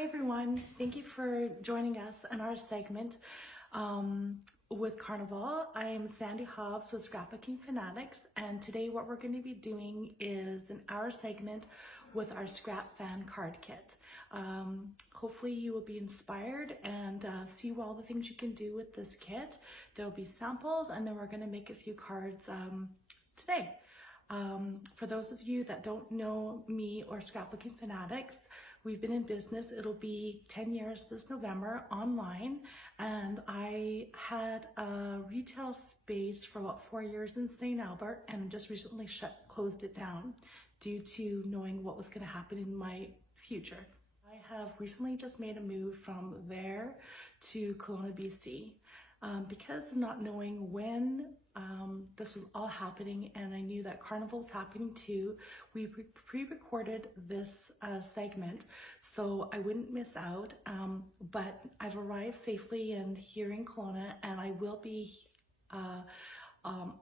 Hi everyone, thank you for joining us in our segment with Carnival. I am Sandy Hobbs with Scrapbooking Fanatics, and today what we're going to be doing is an hour segment with our ScrapFan card kit. Hopefully you will be inspired and see all the things you can do with this kit. There will be samples, and then we're going to make a few cards today. For those of you that don't know me or Scrapbooking Fanatics, we've been in business, it'll be 10 years this November online, and I had a retail space for about 4 years in St. Albert and just recently closed it down due to knowing what was going to happen in my future. I have recently just made a move from there to Kelowna, BC. Because of not knowing when this was all happening, and I knew that Carnival was happening too, we pre-recorded this segment so I wouldn't miss out, but I've arrived safely and here in Kelowna, and I will be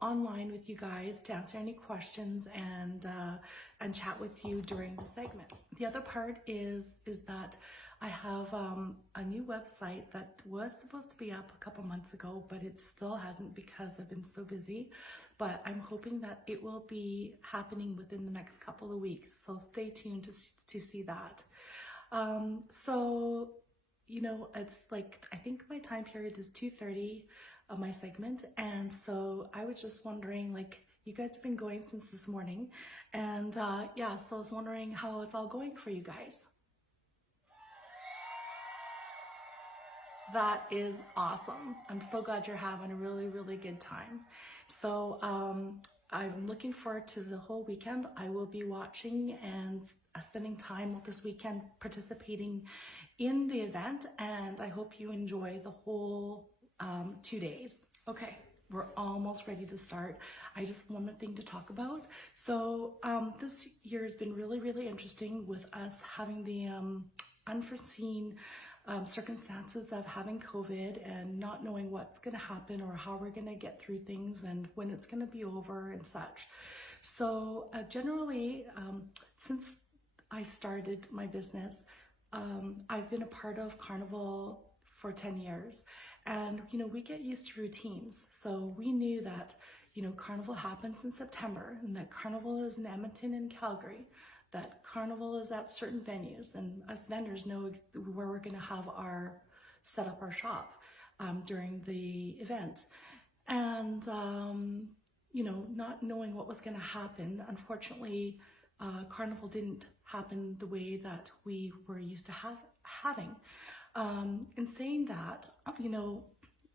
online with you guys to answer any questions and chat with you during the segment. The other part is that I have a new website that was supposed to be up a couple months ago, but it still hasn't because I've been so busy. But I'm hoping that it will be happening within the next couple of weeks. So stay tuned to see that. So, you know, it's like, I think my time period is 2:30 of my segment. And so I was just wondering, like, you guys have been going since this morning. And yeah, so I was wondering how it's all going for you guys. That is awesome. I'm so glad you're having a really good time. So I'm looking forward to the whole weekend. I will be watching and spending time this weekend participating in the event, and I hope you enjoy the whole 2 days. Okay, we're almost ready to start. I just have one more thing to talk about. So this year has been really interesting with us having the unforeseen circumstances of having COVID and not knowing what's going to happen or how we're going to get through things and when it's going to be over and such. So generally, since I started my business, I've been a part of Carnival for 10 years, and you know, we get used to routines. So we knew that, you know, Carnival happens in September, and that Carnival is in Edmonton and Calgary, that Carnival is at certain venues, and us vendors know where we're going to have set up our shop during the event. And you know, not knowing what was going to happen, unfortunately, Carnival didn't happen the way that we were used to having. In saying that, you know,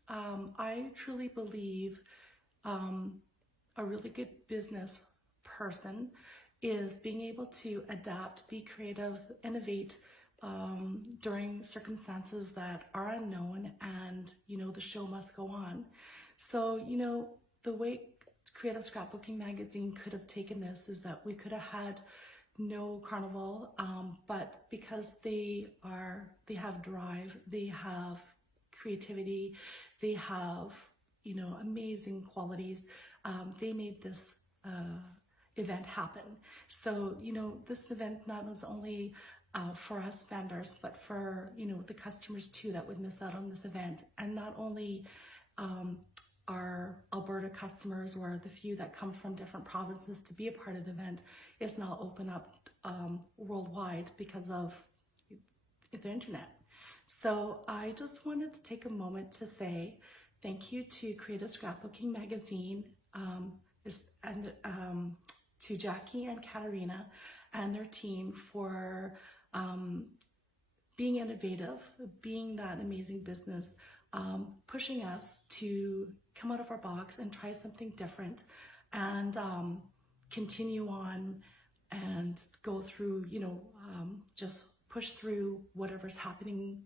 I truly believe a really good business person is being able to adapt, be creative, innovate during circumstances that are unknown, and you know, the show must go on. So, you know, the way Creative Scrapbooking Magazine could have taken this is that we could have had no Carnival, but because they have drive, they have creativity, they have, you know, amazing qualities, they made this event happen. So, you know, this event not only for us vendors, but for, you know, the customers too that would miss out on this event. And not only our Alberta customers or the few that come from different provinces to be a part of the event, it's now open up worldwide because of the internet. So I just wanted to take a moment to say thank you to Creative Scrapbooking Magazine and to Jackie and Katarina and their team for being innovative, being that amazing business, pushing us to come out of our box and try something different, and continue on and go through, you know, just push through whatever's happening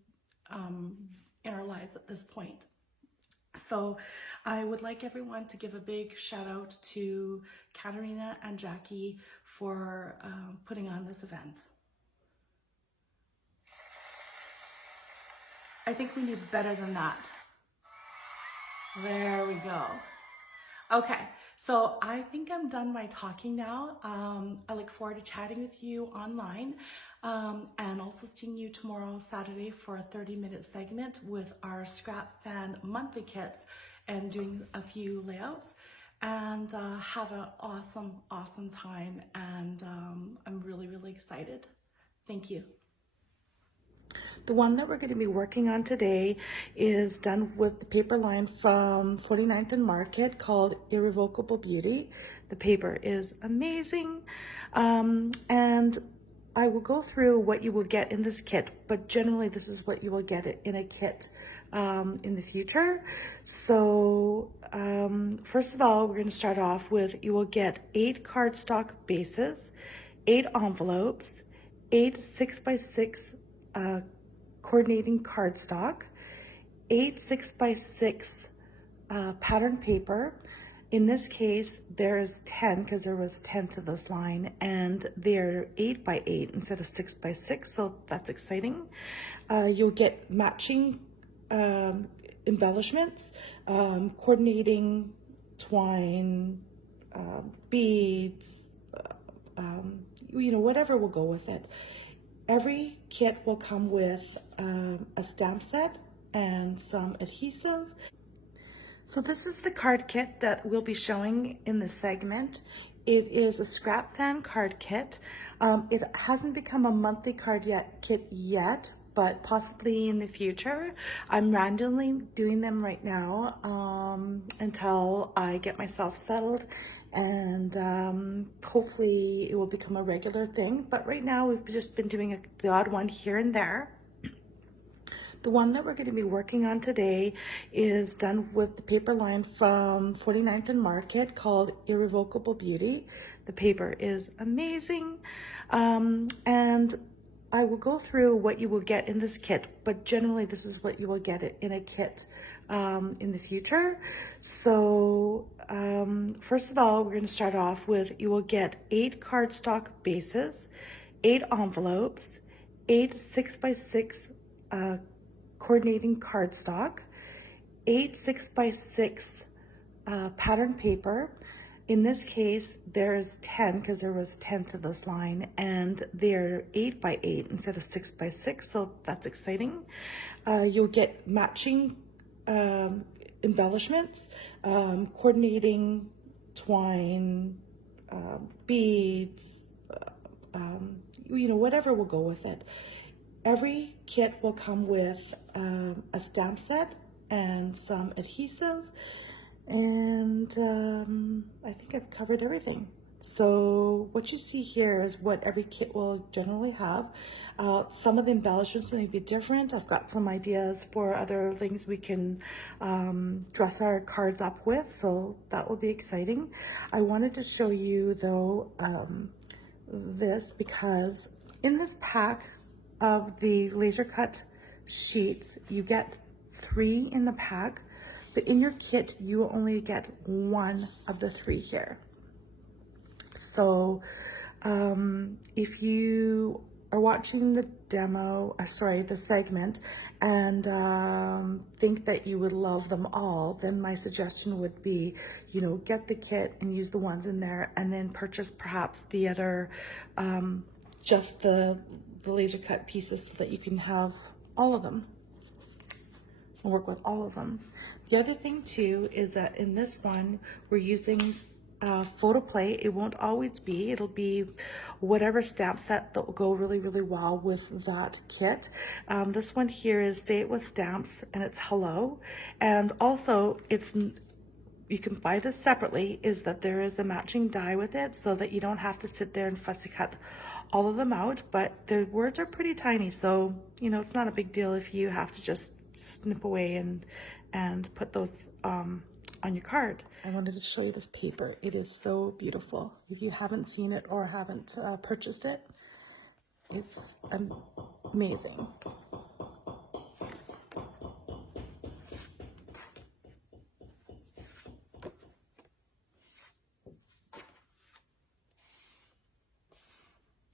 in our lives at this point. So I would like everyone to give a big shout out to Katarina and Jackie for putting on this event. I think we need better than that. There we go. Okay, So I think I'm done my talking now. I look forward to chatting with you online and also seeing you tomorrow, Saturday, for a 30-minute segment with our ScrapFan monthly kits and doing a few layouts. And have an awesome, awesome time. And I'm really, really excited. Thank you. The one that we're going to be working on today is done with the paper line from 49th and Market called Irrevocable Beauty. The paper is amazing. And I will go through what you will get in this kit, but generally this is what you will get in a kit in the future. So first of all, we're going to start off with, you will get 8 cardstock bases, 8 envelopes, 8 6x6 coordinating cardstock, 8 6x6 pattern paper. In this case, there is 10 because there was 10 to this line, and they're 8x8 instead of 6x6, so that's exciting. You'll get matching embellishments, coordinating twine, beads, whatever will go with it. Every kit will come with a stamp set and some adhesive. So this is the card kit that we'll be showing in this segment. It is a ScrapFan card kit. It hasn't become a monthly card kit yet, but possibly in the future. I'm randomly doing them right now until I get myself settled, and hopefully it will become a regular thing. But right now we've just been doing the odd one here and there. The one that we're going to be working on today is done with the paper line from 49th and Market called Irrevocable Beauty. The paper is amazing. And I will go through what you will get in this kit, but generally this is what you will get in a kit in the future. So first of all, we're going to start off with, you will get 8 cardstock bases, 8 envelopes, 8 6x6 coordinating cardstock, 8 6x6 pattern paper. In this case, there is 10 because there was 10 to this line, and they're 8x8 instead of 6x6, so that's exciting. You'll get matching embellishments, coordinating twine, beads, whatever will go with it. Every kit will come with a stamp set and some adhesive, and I think I've covered everything. So what you see here is what every kit will generally have. Some of the embellishments may be different. I've got some ideas for other things we can dress our cards up with, so that will be exciting. I wanted to show you though this, because in this pack of the laser cut sheets, you get 3 in the pack, but in your kit you will only get 1 of the 3 here. So if you are watching the the segment, and think that you would love them all, then my suggestion would be, get the kit and use the ones in there, and then purchase perhaps the other, just the laser cut pieces, so that you can have all of them and work with all of them. The other thing too is that in this one we're using photo play. It won't always be, it'll be whatever stamp set that will go really, really well with that kit. This one here is Say It With Stamps, and it's hello. And also you can buy this separately, is that there is a matching die with it, so that you don't have to sit there and fussy cut all of them out, but the words are pretty tiny, so it's not a big deal if you have to just snip away and put those on your card. I wanted to show you this paper. It is so beautiful. If you haven't seen it or haven't purchased it, it's amazing.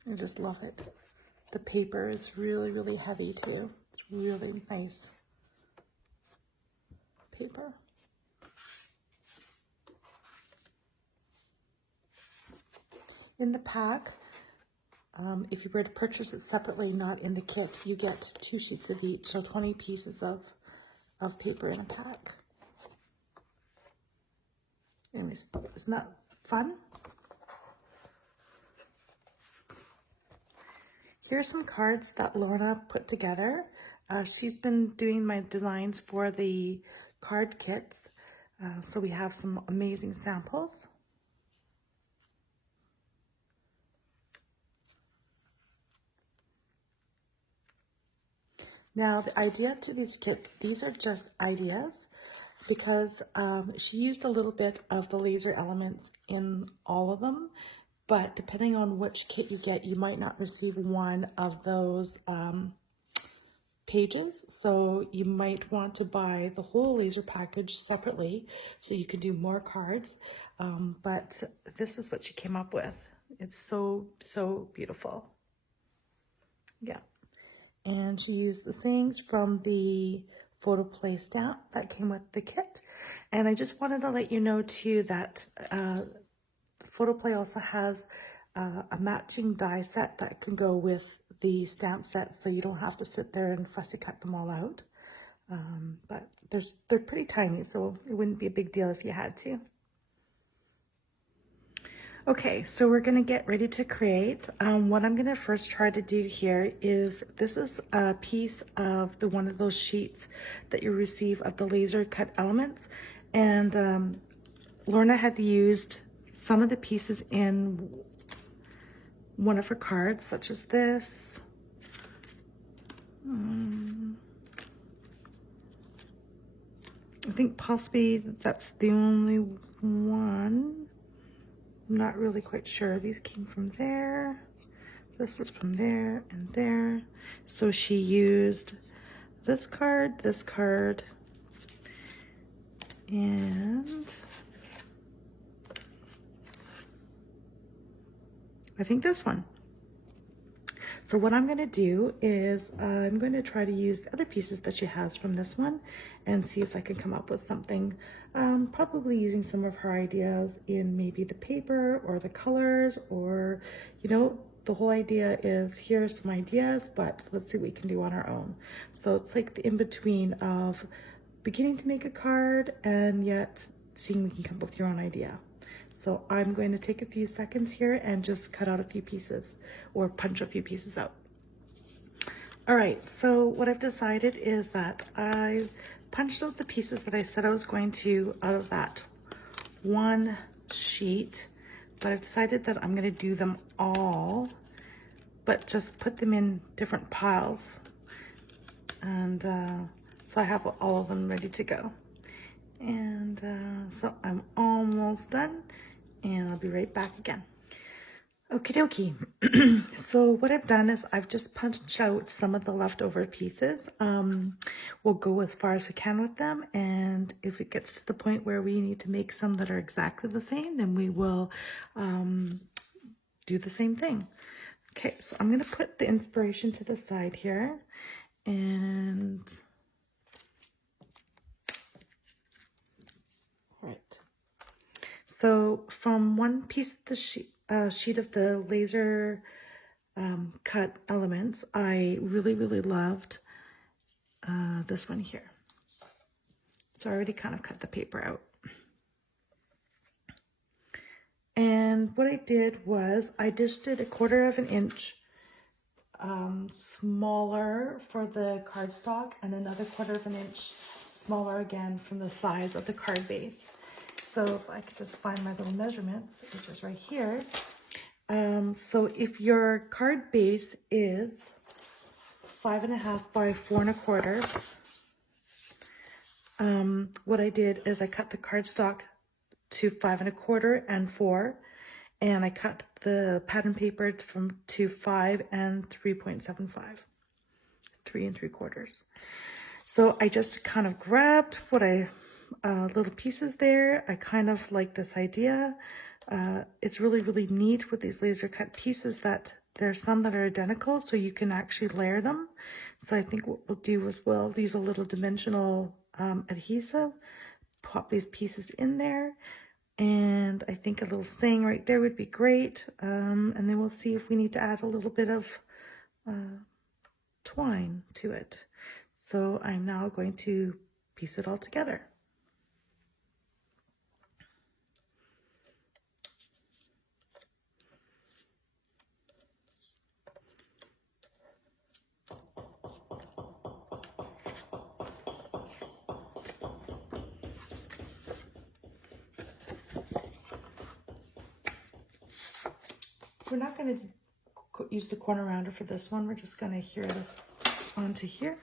I just love it. The paper is really, really heavy too. It's really nice paper. In the pack, if you were to purchase it separately, not in the kit, you get 2 sheets of each, so 20 pieces of paper in a pack. Anyways, isn't that fun? Here's some cards that Lorna put together. She's been doing my designs for the card kits, so we have some amazing samples. Now, the idea to these kits, these are just ideas, because she used a little bit of the laser elements in all of them, but depending on which kit you get, you might not receive one of those pages, so you might want to buy the whole laser package separately so you can do more cards, but this is what she came up with. It's so beautiful. Yeah. And she used the sayings from the photo play stamp that came with the kit. And I just wanted to let you know too that photo play also has a matching die set that can go with the stamp set, so you don't have to sit there and fussy cut them all out. But they're pretty tiny, so it wouldn't be a big deal if you had to. Okay, so we're going to get ready to create. What I'm going to first try to do here is, this is a piece of one of those sheets that you receive of the laser cut elements. And Lorna had used some of the pieces in one of her cards, such as this. I think possibly that's the only one. I'm not really quite sure. These came from there. This is from there and there. So she used this card, and I think this one. So what I'm going to do is I'm going to try to use the other pieces that she has from this one and see if I can come up with something, probably using some of her ideas in maybe the paper or the colors, or, you know, the whole idea is, here's some ideas, but let's see what we can do on our own. So it's like the in-between of beginning to make a card and yet seeing we can come up with your own idea. So I'm going to take a few seconds here and just cut out a few pieces or punch a few pieces out. All right, so what I've decided is that I punched out the pieces that I said I was going to out of that one sheet, but I've decided that I'm going to do them all, but just put them in different piles. And so I have all of them ready to go. And so I'm almost done, and I'll be right back again. Okie dokie. So what I've done is I've just punched out some of the leftover pieces. We'll go as far as we can with them, and if it gets to the point where we need to make some that are exactly the same, then we will do the same thing. Okay, so I'm going to put the inspiration to the side here, and right. So from one piece of the sheet of the laser cut elements, I really loved this one here. So I already kind of cut the paper out. And what I did was I just did 1/4 of an inch smaller for the cardstock, and another 1/4 of an inch smaller again from the size of the card base. So if I could just find my little measurements, which is right here. So if your card base is 5.5 by 4 1/4, what I did is I cut the cardstock to 5 1/4 and 4, and I cut the pattern paper to 5 and 3.75, 3 3/4. So I just kind of grabbed what little pieces there. I kind of like this idea. It's really neat with these laser cut pieces that there's some that are identical, so you can actually layer them. So I think what we'll do is we'll use a little dimensional adhesive, pop these pieces in there, And I think a little saying right there would be great. And then we'll see if we need to add a little bit of twine to it. So I'm now going to piece it all together. We're not going to use the corner rounder for this one. We're just going to adhere this onto here.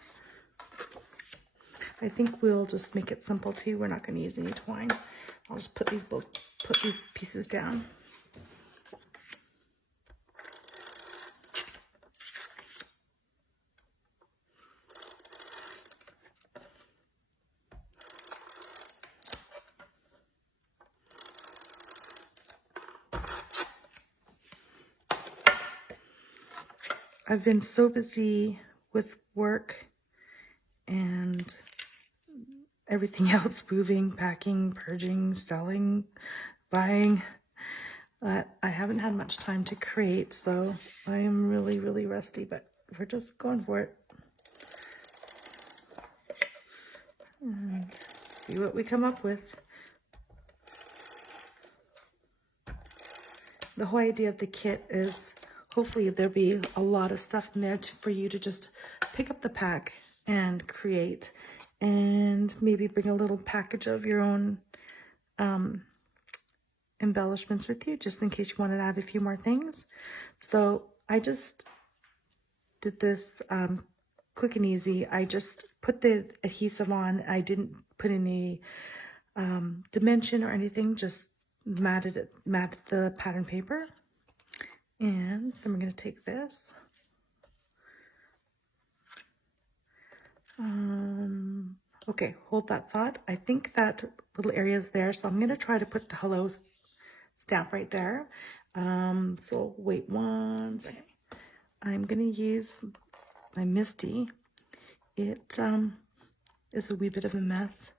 I think we'll just make it simple too. We're not going to use any twine. I'll just put these pieces down. I've been so busy with work and everything else, moving, packing, purging, selling, buying, that I haven't had much time to create, so I am really, really rusty, but we're just going for it. And see what we come up with. The whole idea of the kit is hopefully there'll be a lot of stuff in there for you to just pick up the pack and create, and maybe bring a little package of your own embellishments with you, just in case you want to add a few more things. So I just did this quick and easy. I just put the adhesive on. I didn't put any dimension or anything, just matted the pattern paper. And then we're going to take this. Okay, hold that thought. I think that little area is there, so I'm going to try to put the hello stamp right there. So wait 1 second. I'm going to use my Misty. It is a wee bit of a mess.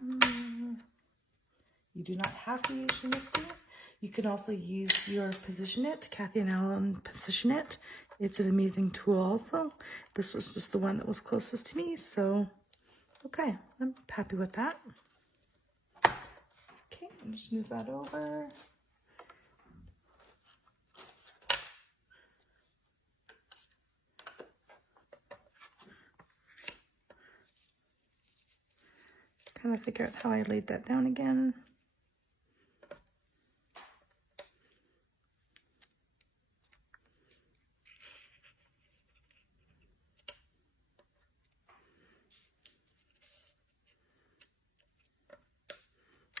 You do not have to use your Misty. You can also use your Position It, Kathy and Alan Position It. It's an amazing tool also. This was just the one that was closest to me, so okay, I'm happy with that. Okay, I'll just move that over. Kind of figure out how I laid that down again.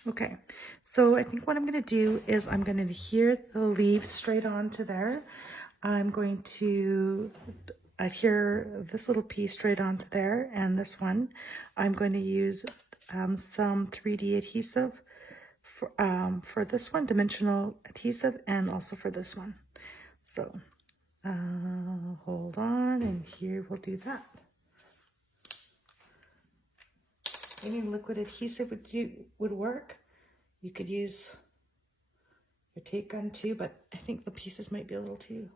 Okay, so I think what I'm going to do is I'm going to adhere the leaf straight onto there. I'm going to adhere this little piece straight onto there, and this one. I'm going to use some 3D adhesive for this one, dimensional adhesive, and also for this one. So hold on, and here we'll do that. Any liquid adhesive would work. You could use your tape gun too, but I think the pieces might be a little too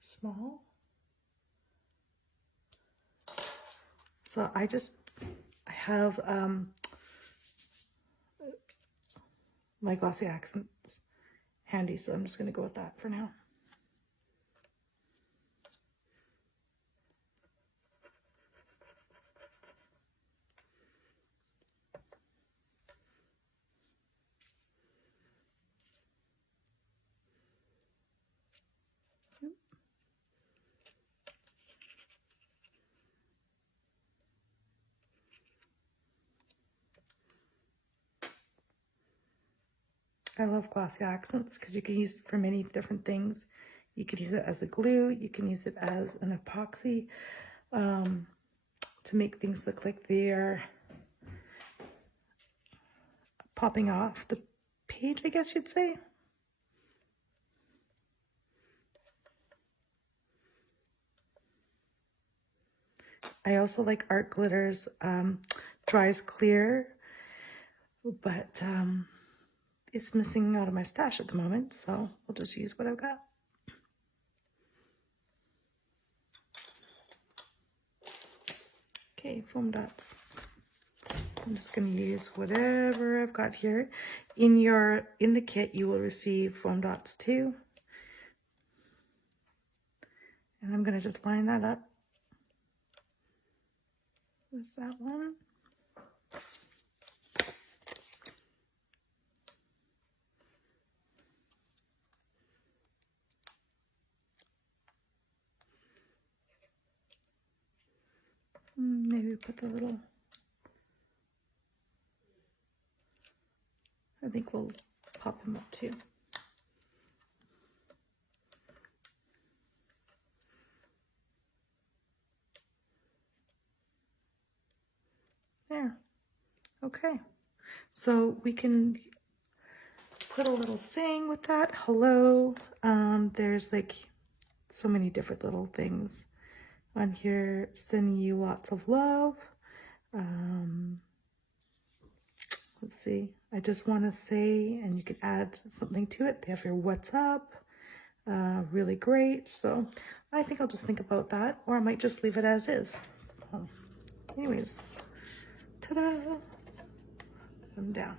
small. So I have my glossy accents handy, so I'm just going to go with that for now. I love glossy accents because you can use it for many different things. You could use it as a glue. You can use it as an epoxy to make things look like they're popping off the page, I guess you'd say. I also like art glitters dries clear, but it's missing out of my stash at the moment, so we'll just use what I've got. Okay, foam dots. I'm just going to use whatever I've got here. In the kit, you will receive foam dots too. And I'm going to just line that up with that one. Maybe put the little, I think we'll pop them up too. There. Okay. So we can put a little saying with that. Hello. There's like so many different little things on here, sending you lots of love. Let's see, I just want to say, and you can add something to it. They have your what's up, really great. So I think I'll just think about that, or I might just leave it as is. So anyways, ta-da, I'm down.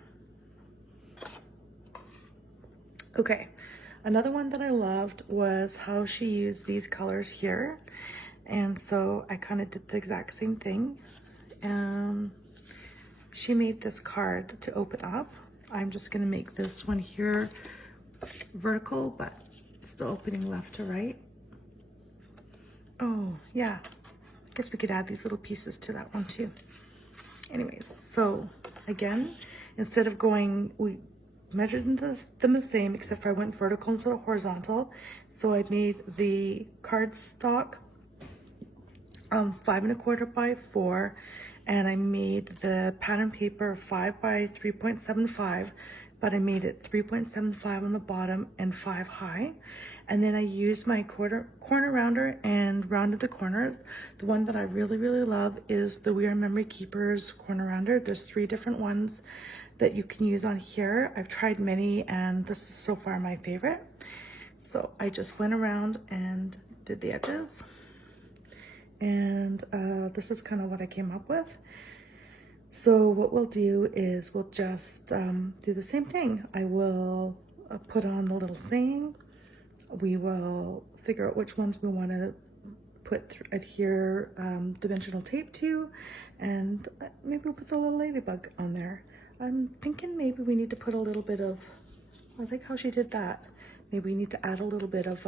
Okay, another one that I loved was how she used these colors here. And so I kind of did the exact same thing. She made this card to open up. I'm just going to make this one here vertical, but still opening left to right. Oh, yeah. I guess we could add these little pieces to that one too. Anyways, so again, instead of going, we measured them the same, except for I went vertical instead of horizontal. So I made the cardstock 5 1/4 by 4, and I made the pattern paper 5 by 3.75, but I made it 3.75 on the bottom and 5 high. And then I used my corner rounder and rounded the corners. The one that I really, really love is the We Are Memory Keepers corner rounder. There's 3 different ones that you can use on here. I've tried many, and this is so far my favorite. So I just went around and did the edges. And this is kind of what I came up with. So what we'll do is we'll just do the same thing. I will put on the little saying. We will figure out which ones we want to adhere dimensional tape to, and maybe we'll put the little ladybug on there. I'm thinking maybe we need to put a little bit of, I like how she did that. Maybe we need to add a little bit of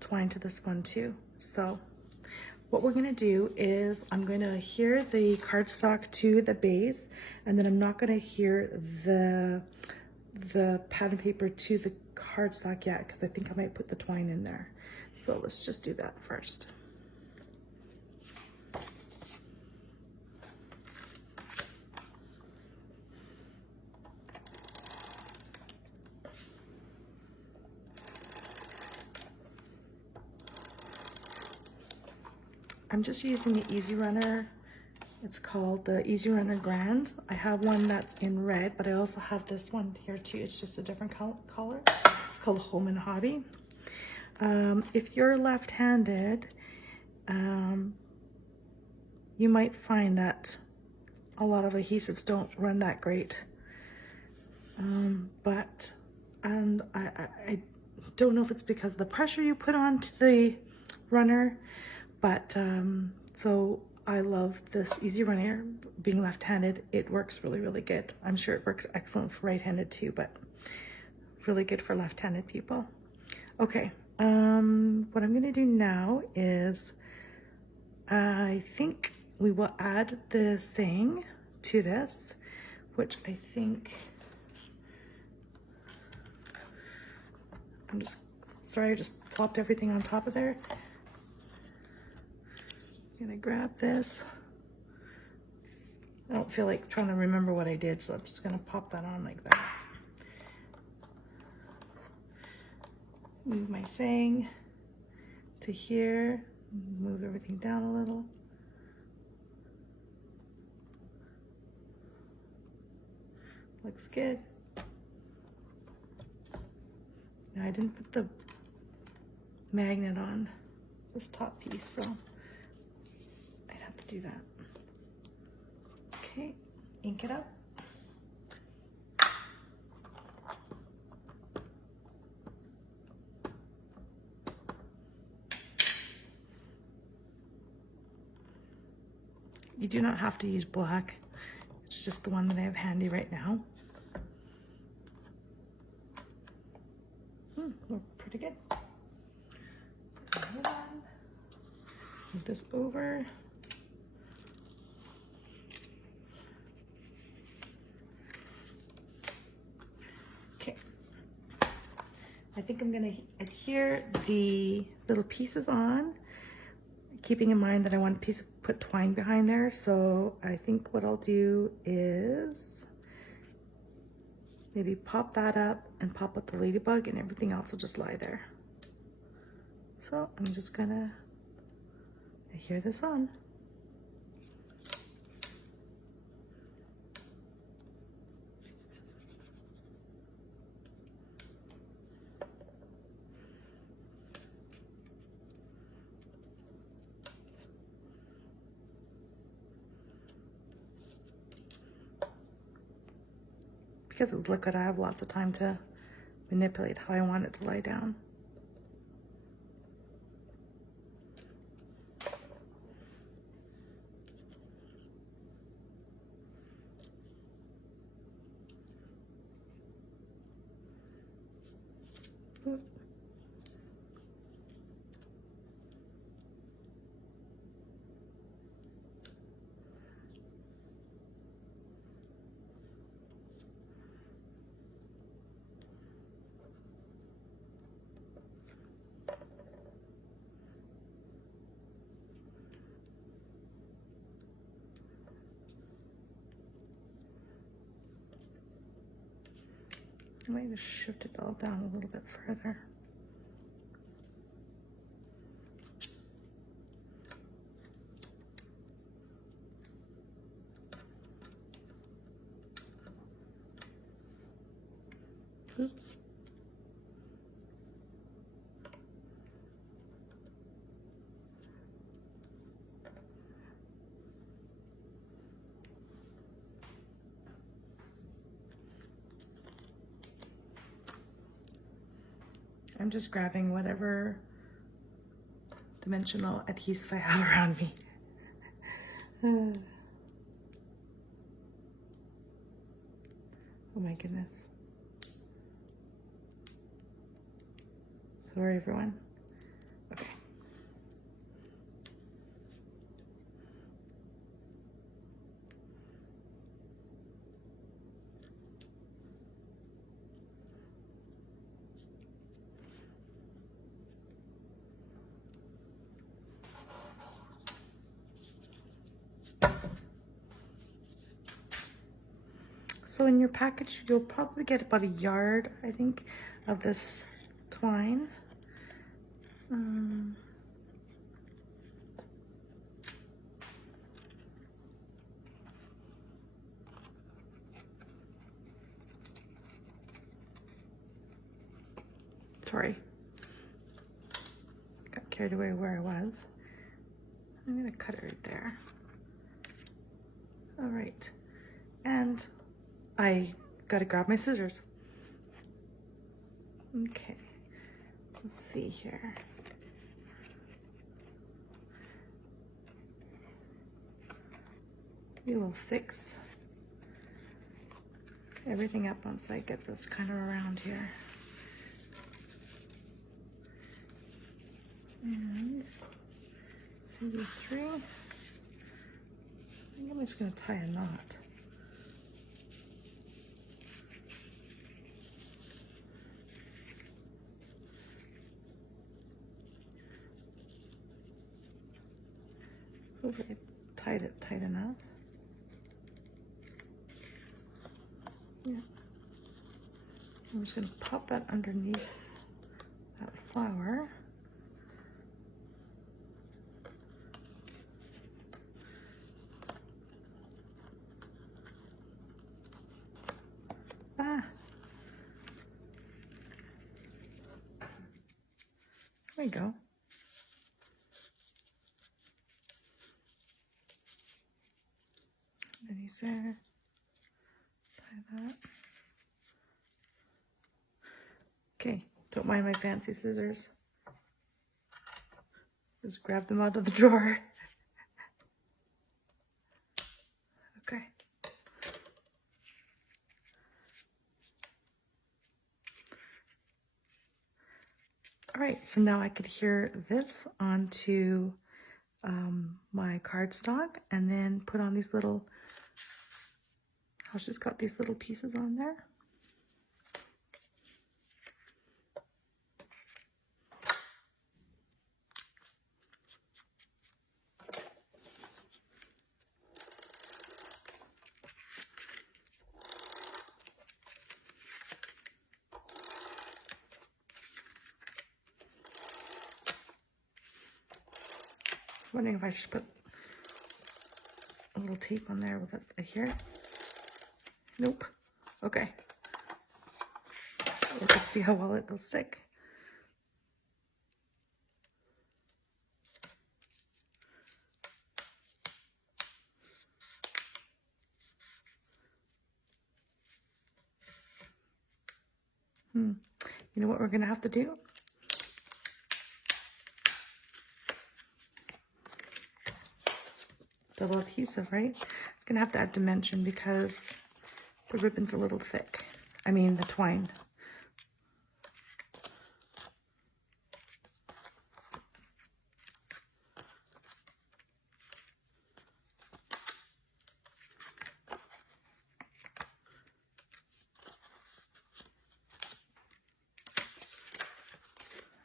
twine to this one too. So what we're gonna do is I'm gonna adhere the cardstock to the base, and then I'm not gonna adhere the pattern paper to the cardstock yet, because I think I might put the twine in there. So let's just do that first. I'm just using the Easy Runner. It's called the Easy Runner Grand. I have one that's in red, but I also have this one here too. It's just a different color. It's called Home and Hobby. If you're left-handed, you might find that a lot of adhesives don't run that great. And I don't know if it's because of the pressure you put onto the runner, but so I love this Easy Runner. Being left-handed, it works really, really good. I'm sure it works excellent for right-handed too, but really good for left-handed people. Okay, what I'm gonna do now is I think we will add the saying to this, which I think, I'm just, sorry, I just plopped everything on top of there. I'm gonna grab this. I don't feel like trying to remember what I did, so I'm just gonna pop that on like that. Move my saying to here, move everything down a little. Looks good. Now I didn't put the magnet on this top piece, so I'd have to do that. Okay, ink it up. You do not have to use black. It's just the one that I have handy right now. Look pretty good. Move this over. Okay. I think I'm gonna adhere the little pieces on, keeping in mind that I want to put twine behind there. So I think what I'll do is maybe pop that up and pop up the ladybug, and everything else will just lie there. So I'm just gonna adhere this on. Because it's liquid, I have lots of time to manipulate how I want it to lie down. I might just shift it all down a little bit further. Oops. I'm just grabbing whatever dimensional adhesive I have around me. Oh my goodness. Sorry, everyone. Okay. So in your package, you'll probably get about a yard, I think, of this twine. Sorry, got carried away where I was. I'm gonna cut it right there. All right, and I gotta grab my scissors. Okay, let's see here. We will fix everything up once I get this kind of around here. And maybe 3. I think I'm just gonna tie a knot. Hopefully I tied it tight enough. Yeah. I'm just gonna pop that underneath that flower. There you go. Underneath there. Tie that. Okay, don't mind my fancy scissors. Just grab them out of the drawer. Okay. All right, so now I could adhere this onto my cardstock and then put on these little, I've just got these little pieces on there. I'm wondering if I should put a little tape on there with it here. Nope. Okay. We'll just see how well it'll stick. You know what we're gonna have to do? Double adhesive, right? I'm gonna have to add dimension because the ribbon's a little thick. I mean, the twine.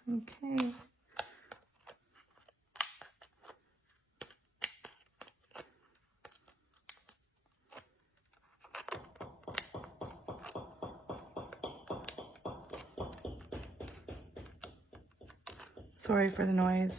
Okay. Sorry for the noise.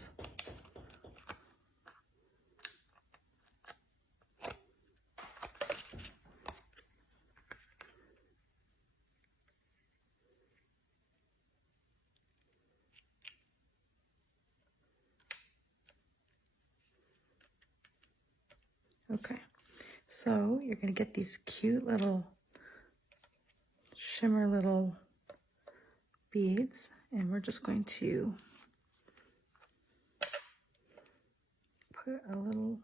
Okay, so you're going to get these cute little shimmer little beads, and we're just going to put a little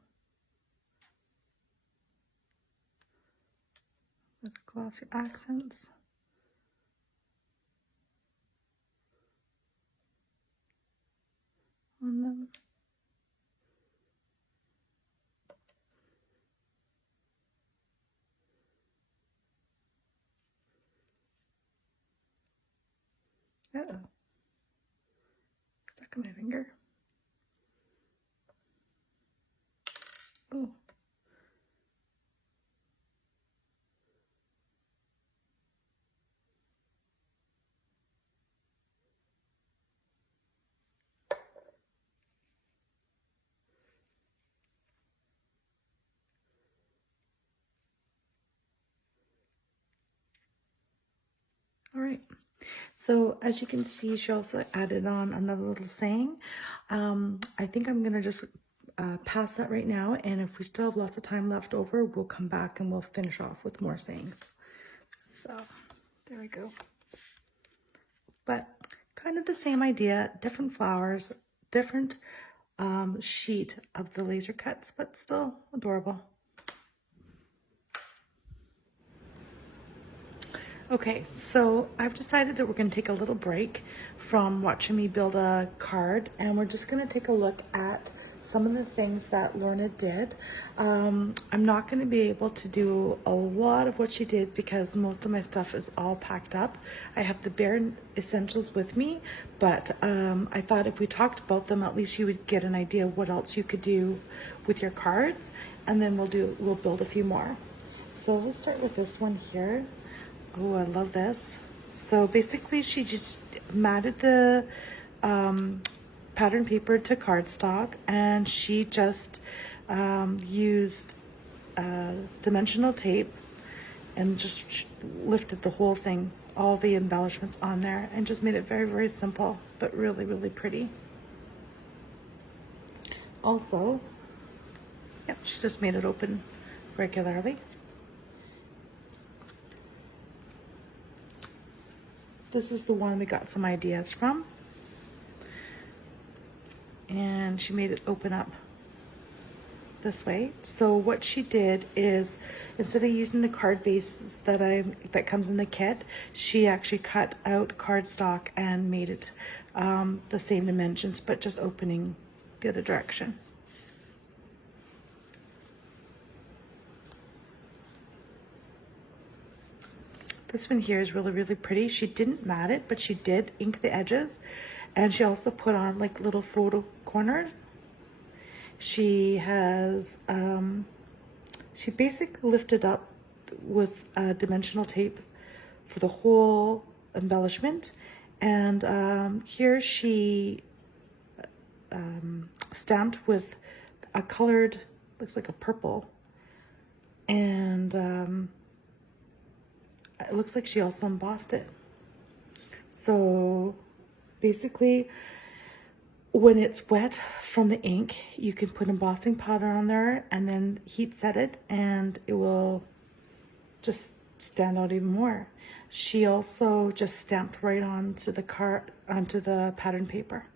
glossy accents on them. Uh-oh. Stuck in my finger. Oh. All right. So as you can see, she also added on another little saying. I think I'm going to just pass that right now. And if we still have lots of time left over, we'll come back and we'll finish off with more sayings. So there we go. But kind of the same idea, different flowers, different sheet of the laser cuts, but still adorable. Okay, so I've decided that we're going to take a little break from watching me build a card, and we're just going to take a look at some of the things that Lorna did. I'm not going to be able to do a lot of what she did because most of my stuff is all packed up. I have the bare essentials with me, but I thought if we talked about them, at least you would get an idea of what else you could do with your cards, and then we'll build a few more. So let's start with this one here. Oh, I love this. So basically she just matted the pattern paper to cardstock, and she just used dimensional tape and just lifted the whole thing all the embellishments on there and just made it very, very simple, but really, really pretty. Also, yep, she just made it open regularly. This is the one we got some ideas from. And she made it open up this way. So what she did is, instead of using the card bases that comes in the kit, she actually cut out cardstock and made it the same dimensions, but just opening the other direction. This one here is really, really pretty. She didn't mat it, but she did ink the edges. And she also put on like little photo corners. She has, she basically lifted up with dimensional tape for the whole embellishment. And here she stamped with a colored, looks like a purple. And it looks like she also embossed it. So basically, when it's wet from the ink, you can put embossing powder on there and then heat set it, and it will just stand out even more. She also just stamped right onto the pattern paper.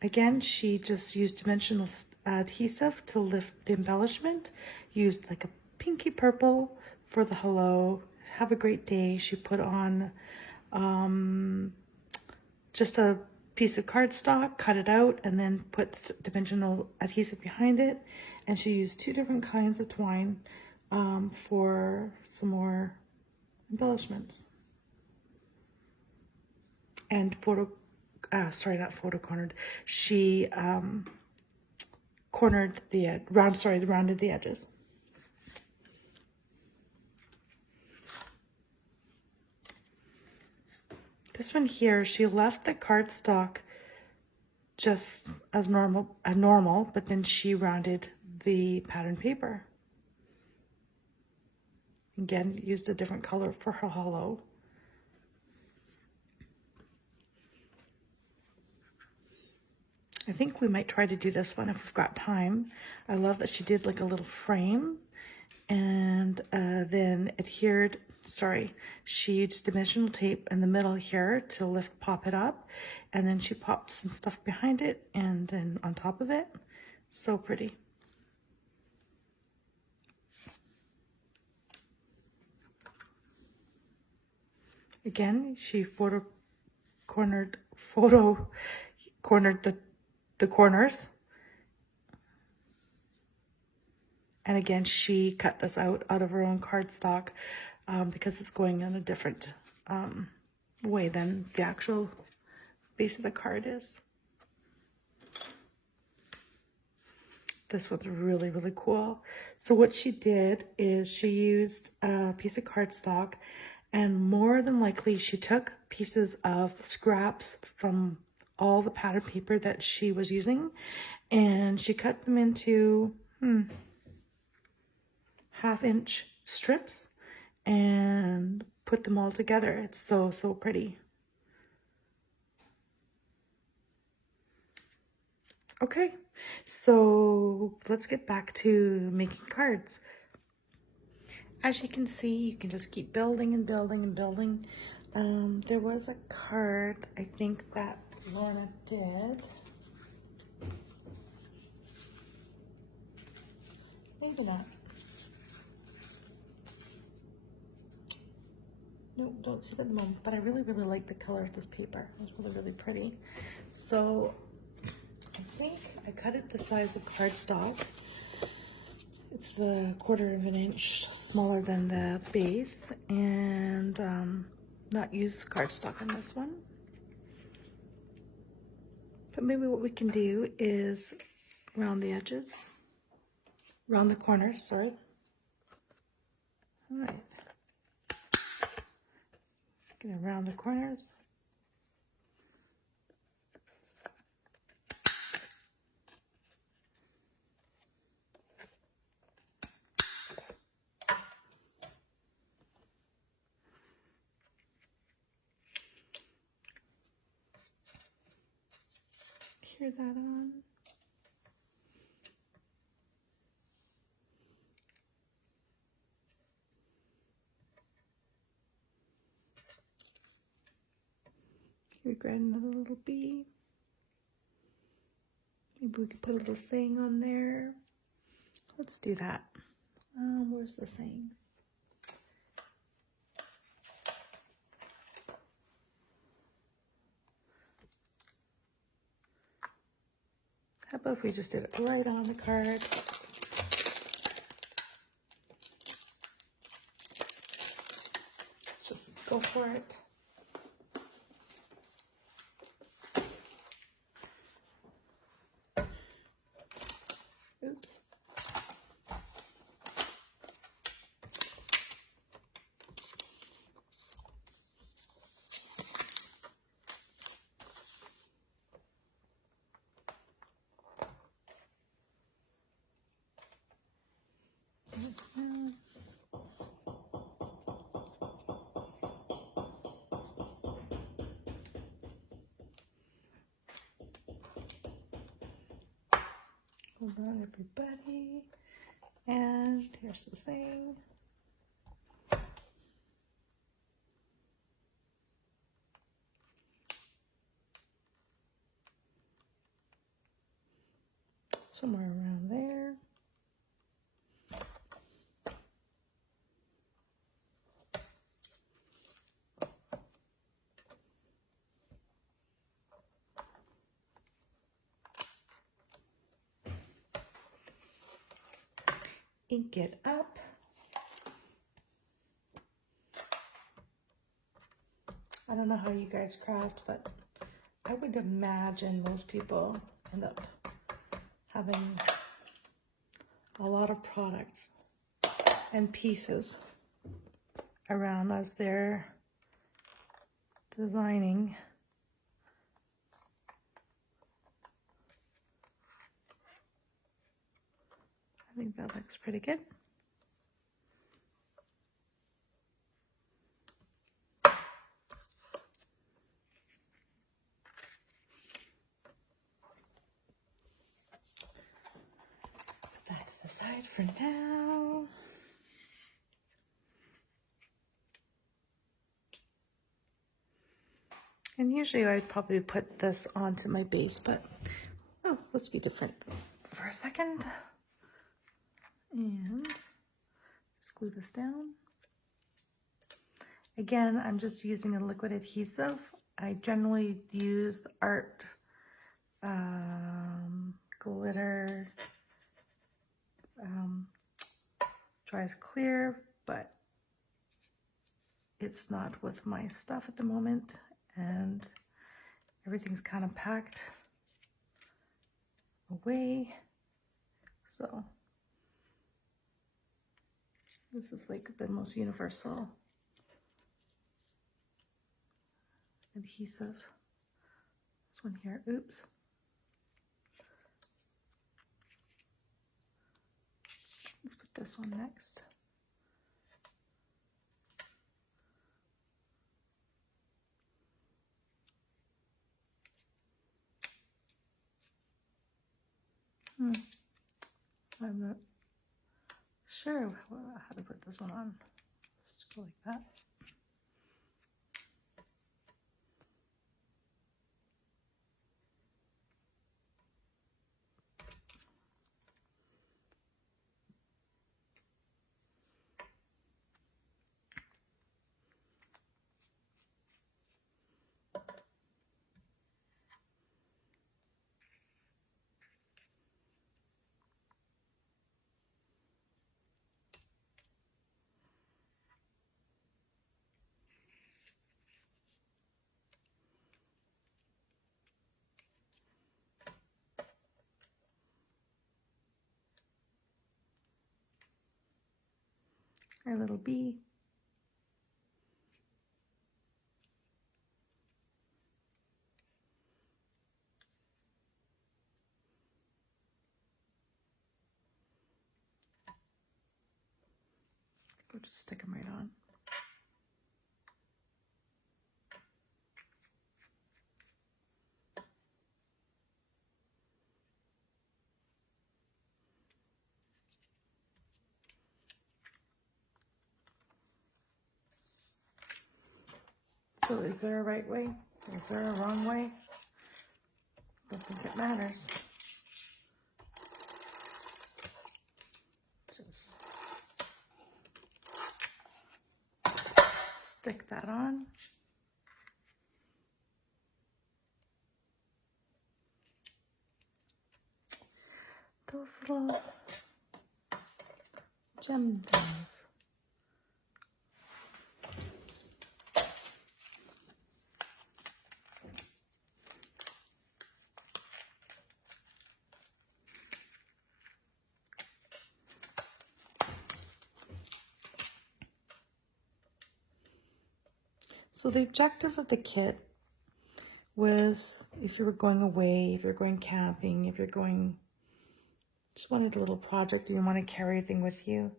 Again, she just used dimensional adhesive to lift the embellishment, used like a pinky purple for the hello, have a great day. She put on just a piece of cardstock, cut it out, and then put dimensional adhesive behind it. And she used 2 different kinds of twine for some more embellishments. And cornered. She cornered the rounded the edges. This one here, she left the cardstock just as normal, but then she rounded the pattern paper. Again, used a different color for her hollow. I think we might try to do this one if we've got time. I love that she did like a little frame and then she used dimensional tape in the middle here to pop it up, and then she popped some stuff behind it and then on top of it. So pretty. Again, she cornered the corners. And again, she cut this out of her own cardstock because it's going in a different way than the actual base of the card is. This one's really, really cool. So what she did is she used a piece of cardstock, and more than likely she took pieces of scraps from all the pattern paper that she was using, and she cut them into 1/2-inch strips and put them all together. It's so, so pretty. Okay, so let's get back to making cards. As you can see, you can just keep building and building and building. There was a card, I think, that Lorna did. Maybe not. No, don't see it at the moment, but I really, really like the color of this paper. It was really, really pretty. So I think I cut it the size of cardstock. It's the 1/4 inch smaller than the base, and not use cardstock on this one. But maybe what we can do is round the edges, round the corners, sorry. All right. Gonna round the corners. secure that on. Here we grab another little bee. Maybe we could put a little saying on there. Let's do that. Where's the sayings? How about if we just did it right on the card? Let's just go for it. Oops. Hold on, everybody. And here's the saying. Somewhere around there. Ink it up. I don't know how you guys craft, but I would imagine most people end up having a lot of products and pieces around as they're designing. I think that looks pretty good. Put that to the side for now. And usually I'd probably put this onto my base, but oh, let's be different for a second. And just glue this down. Again, I'm just using a liquid adhesive. I generally use art glitter, dries clear, but it's not with my stuff at the moment, and everything's kind of packed away. So this is like the most universal adhesive. This one here, oops. Let's put this one next. I'm not sure how to put this one on. Just go like that. Our little bee. We'll just stick them right on. So is there a right way? Is there a wrong way? I don't think it matters. Just stick that on. Those little gem things. So the objective of the kit was if you were going away, if you're going camping, if you're going, just wanted a little project, you want to carry anything with you.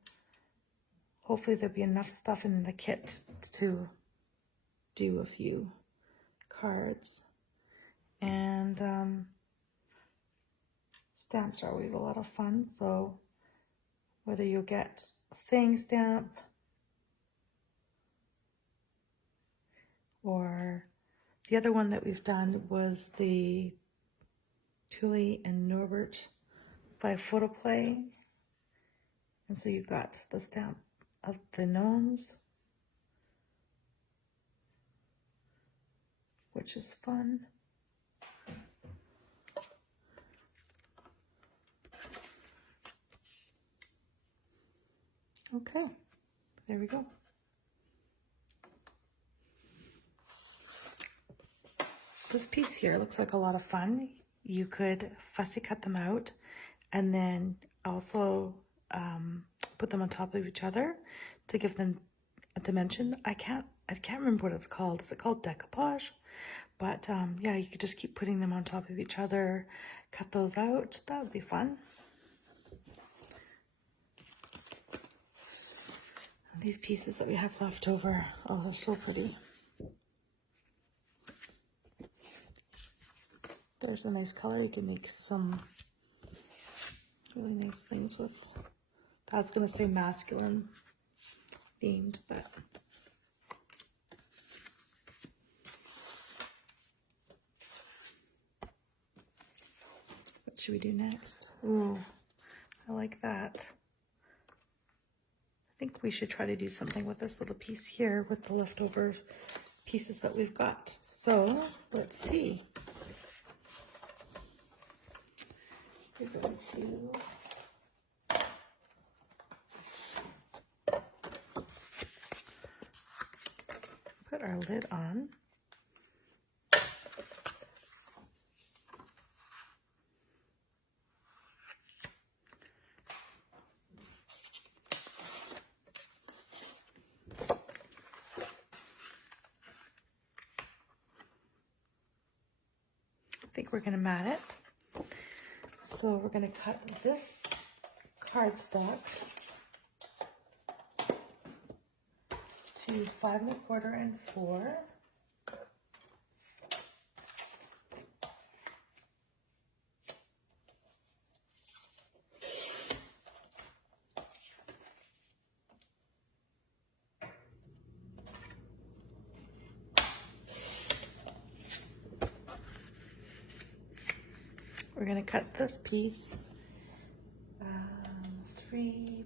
Hopefully there'll be enough stuff in the kit to do a few cards. And stamps are always a lot of fun, so whether you get a saying stamp or the other one that we've done was the Thule and Norbert by Photoplay. And so you've got the stamp of the gnomes, which is fun. Okay, there we go. This piece here looks like a lot of fun. You could fussy cut them out and then also put them on top of each other to give them a dimension. I can't remember what it's called. Is it called decoupage? But yeah, you could just keep putting them on top of each other, cut those out. That would be fun. And these pieces that we have left over, oh, they're so pretty. There's a nice color. You can make some really nice things with. That's going to say masculine themed, but what should we do next? Ooh, I like that. I think we should try to do something with this little piece here with the leftover pieces that we've got. So let's see. We're going to put our lid on. I think we're going to mat it. So we're going to cut this cardstock to 5 1/4 and 4. We're going to cut this piece 3.75.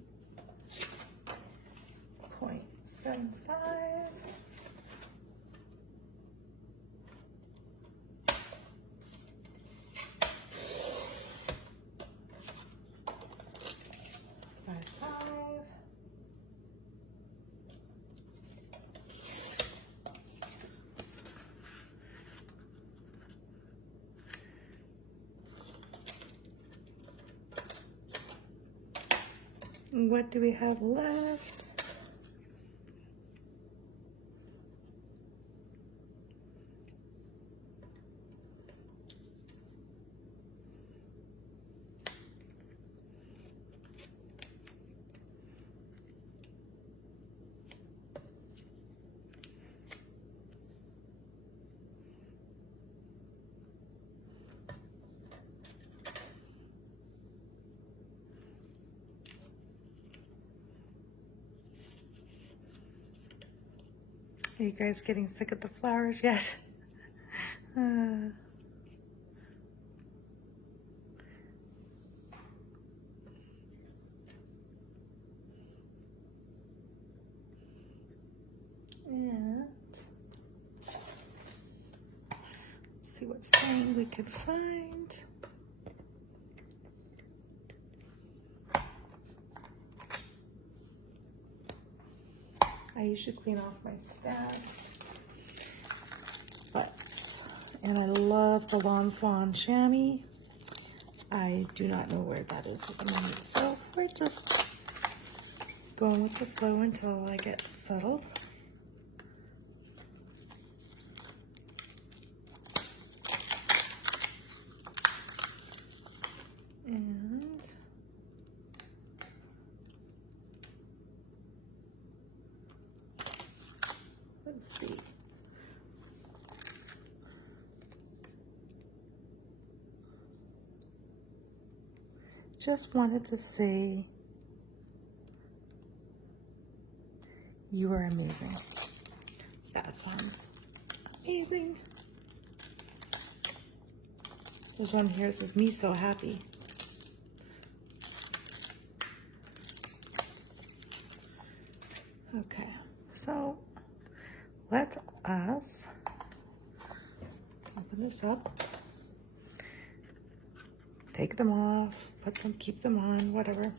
What do we have left? Are you guys getting sick of the flowers yet? And see what sign we could find. I usually clean off my stabs, and I love the Lawn Fawn chamois. I do not know where that is at the moment, so we're just going with the flow until I get settled. And let's see. Just wanted to say you are amazing. That sounds amazing. There's one here that says, me so happy. Okay, so let us open this up, take them off, put them, keep them on, whatever.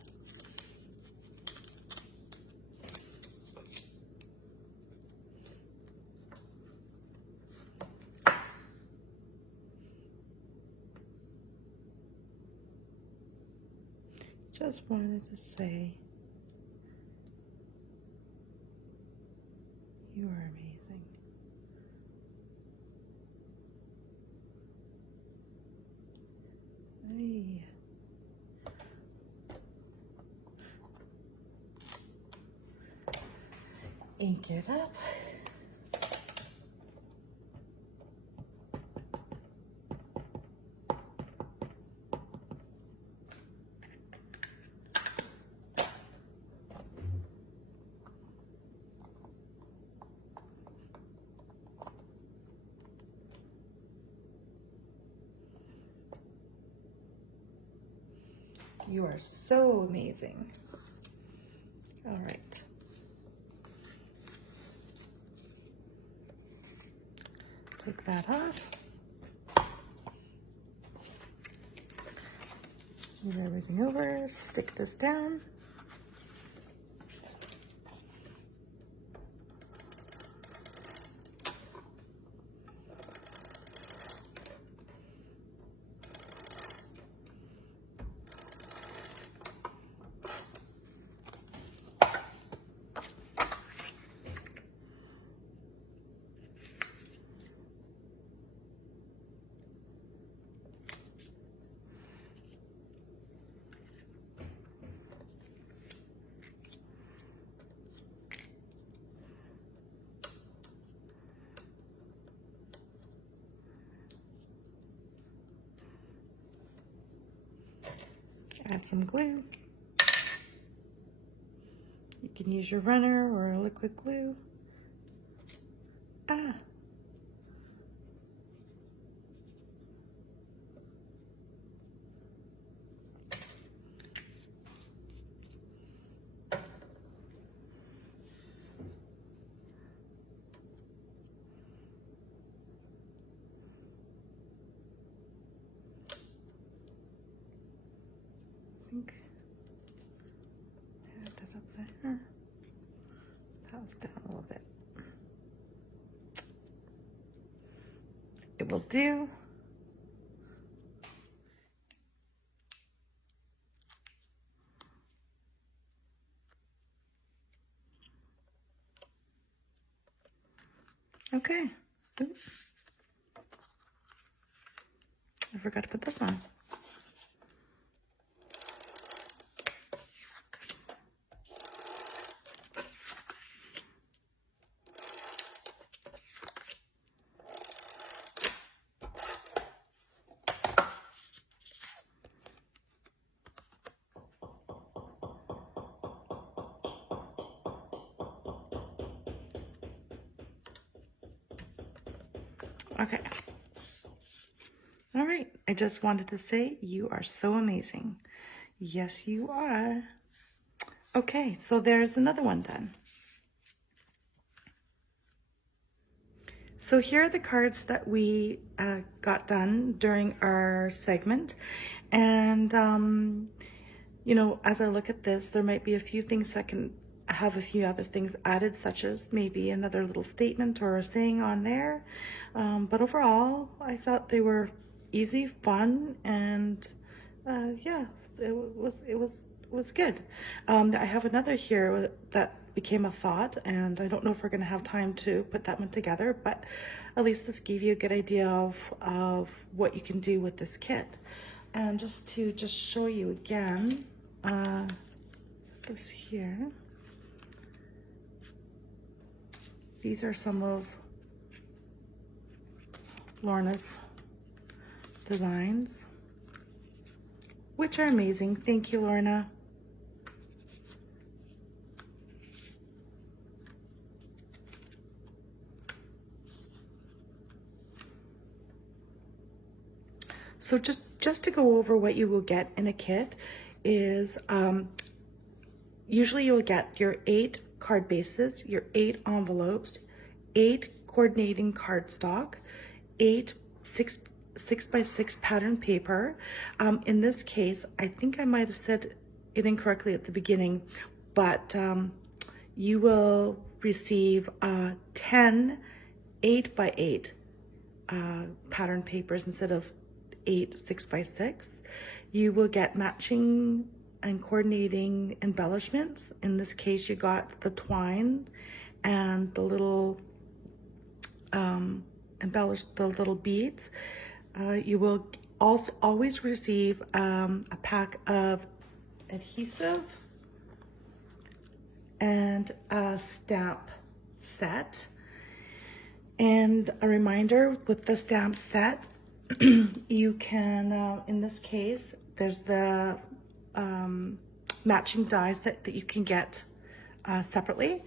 Just wanted to say you are amazing. Hey. Ink it up. You are so amazing. All right. Take that off. Move everything over. Stick this down. Add some glue. You can use your runner or a liquid glue. Ah. I think I had that up there. That was down a little bit. It will do. Okay. Oops. I forgot to put this on. Okay. All right. I just wanted to say you are so amazing. Yes, you are. Okay, so there's another one done. So here are the cards that we got done during our segment. And, you know, as I look at this, there might be a few things that can have a few other things added, such as maybe another little statement or a saying on there. But overall, I thought they were easy, fun, and yeah, it was good. I have another here that became a thought, and I don't know if we're going to have time to put that one together, but at least this gave you a good idea of what you can do with this kit. And just to show you again, this here, these are some of Lorna's designs, which are amazing. Thank you, Lorna. So just to go over what you will get in a kit is usually you'll get your 8 card bases, your 8 envelopes, 8 coordinating cardstock, 8 6x6 pattern paper. In this case, I think I might have said it incorrectly at the beginning, but you will receive 10 8x8 pattern papers instead of 8 6x6. You will get matching and coordinating embellishments. In this case, you got the twine and the little embellished, the little beads. You will also always receive a pack of adhesive and a stamp set. And a reminder with the stamp set, you can, in this case, there's the matching dies that you can get separately.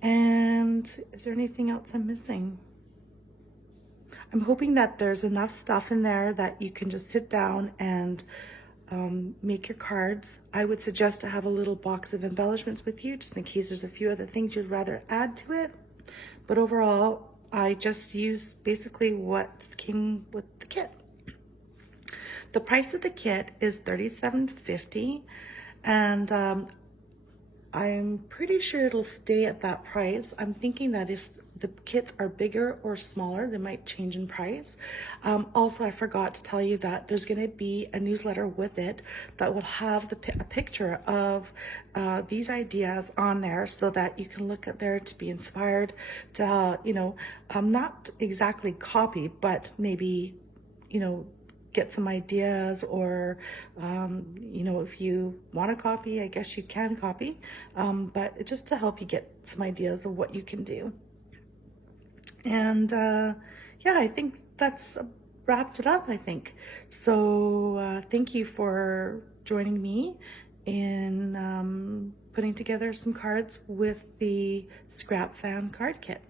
And is there anything else I'm missing? I'm hoping that there's enough stuff in there that you can just sit down and make your cards. I would suggest to have a little box of embellishments with you, just in case there's a few other things you'd rather add to it. But overall, I just used basically what came with the kit. The price of the kit is $37.50, and I'm pretty sure it'll stay at that price. I'm thinking that if the kits are bigger or smaller, they might change in price. Also, I forgot to tell you that there's going to be a newsletter with it that will have a picture of these ideas on there, so that you can look at there to be inspired to, you know, not exactly copy, but maybe, you know, get some ideas, or you know, if you want to copy, I guess you can copy, but just to help you get some ideas of what you can do. And yeah, I think that's wraps it up, I think. So thank you for joining me in putting together some cards with the ScrapFan card kit.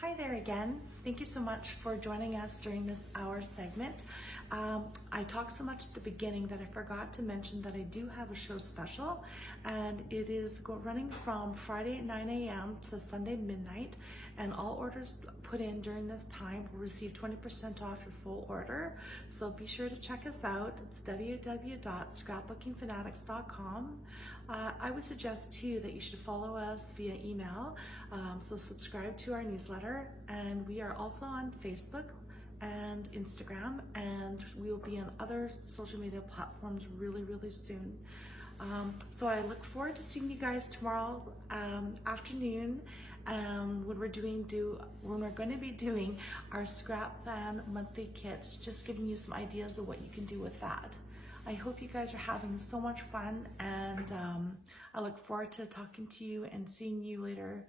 Hi there again. Thank you so much for joining us during this hour segment. I talked so much at the beginning that I forgot to mention that I do have a show special, and it is running from Friday at 9 a.m. to Sunday midnight, and all orders put in during this time will receive 20% off your full order. So be sure to check us out. It's www.scrapbookingfanatics.com. I would suggest too that you should follow us via email, so subscribe to our newsletter, and we are also on Facebook and Instagram, and we will be on other social media platforms really soon. So I look forward to seeing you guys tomorrow afternoon when we're going to be doing our ScrapFan monthly kits, just giving you some ideas of what you can do with that. I hope you guys are having so much fun, and I look forward to talking to you and seeing you later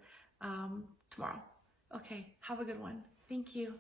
tomorrow. Okay, have a good one. Thank you.